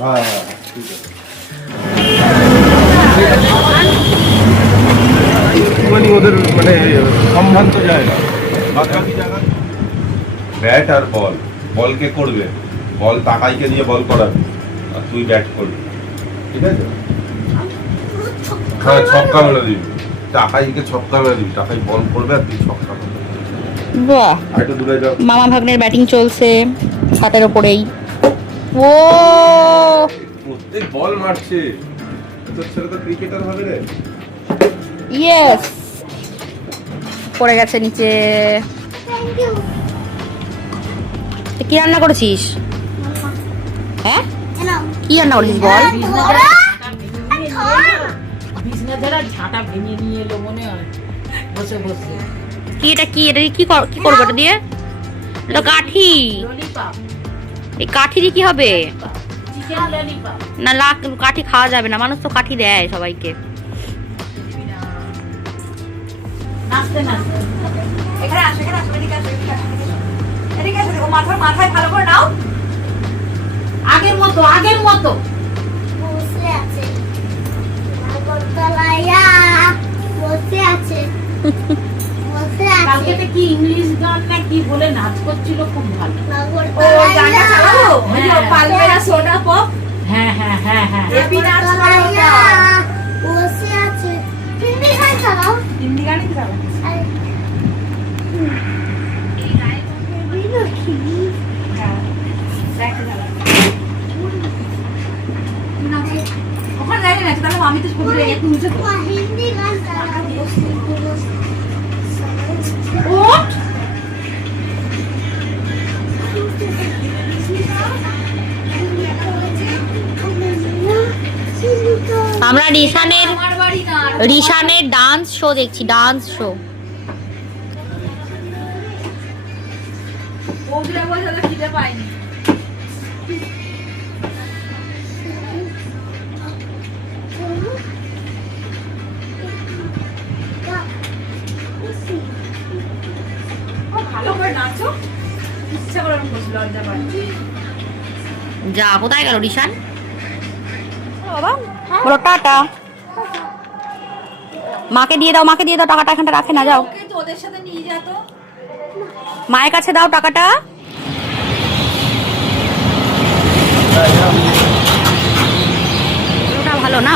হ্যাঁ ঠিক আছে। মানে ওদের মানে সম্ভ্রান্ত জায়গা, বাকি জায়গা ব্যাট আর বল। বল কে করবে? বল তাকাইকে দিয়ে বল করাবি আর তুই ব্যাট করবি, ঠিক আছে? হ্যাঁ ছক্কা মেরে দিবি, টাকাইকে ছক্কা মেরে দিবি, টাকাই বল করবে আর তুই ছক্কা মেরে দিবি। বাহ, আর একটু দূরে যাও। মামা ভাগ্নের ব্যাটিং চলছে ছাতের ওপরেই। ও প্রত্যেক বল মারছে, তোর ছেলে তো ক্রিকেটার হবে রে। ইয়েস, পড়ে গেছে নিচে। কি রান্না করেছিস? হ্যাঁ কি রান্না করেছিস বল? ঝাঁটা ভেঙে নিয়ে এলো মনে হয় বসে বসে। কি এটা কি এটা কি কি করবো এটা দিয়ে? এটা কাঠি, ললিপপ, এই কাঠি দিয়ে কি হবে? Chicken lollipop. না কাঠি খাওয়া যাবে না, মানুষ তো কাঠি দেয় সবাইকে। নাচতে নাচতে এখানে আসো, এখানে আসো, এদিকে আসো, এদিকে আসো, এদিকে আসো। ও মাথায় ভালো করে নাও। আগের মতো আগের মতো। বসে আছে নাগরতলায়, বসে আছে বসে আছে কালকে তো কি ইংলিশ গান না কি বলে নাচ করছিল, খুব ভালো। ও গানটা চালাবো, ওই যে পালমেরা সোডা পপ। হ্যাঁ হ্যাঁ হ্যাঁ হ্যাঁ। হ্যাপি নাচ করো ওটা। বসে আছে। হিন্দি গান চালাও। হিন্দি গানই তো চালাবো। ওখানে যাই না, তাহলে আমি তো শুনতে একটু নিচে তো। হিন্দি গান চালাও। ওঠ। আমরা রিশানের আমার বাড়ি না। রিশানের ডান্স শো দেখছি, ডান্স শো। বৌদিরা বলছে তো খিদে পাইনি। ও ভালো করে নাচো, ইচ্ছা করে আমি বসে লজ্জা পাচ্ছি। যা, কোথায় গেল রিশান? বলো টাটা। মাকে দিয়ে দাও, মাকে দিয়ে দাও টাকাটা, এখানটা রাখে না, যাও ওকে তো ওদের সাথে নিয়ে যা তো। মায়ের কাছে দাও টাকাটা। ওটা ভালো না।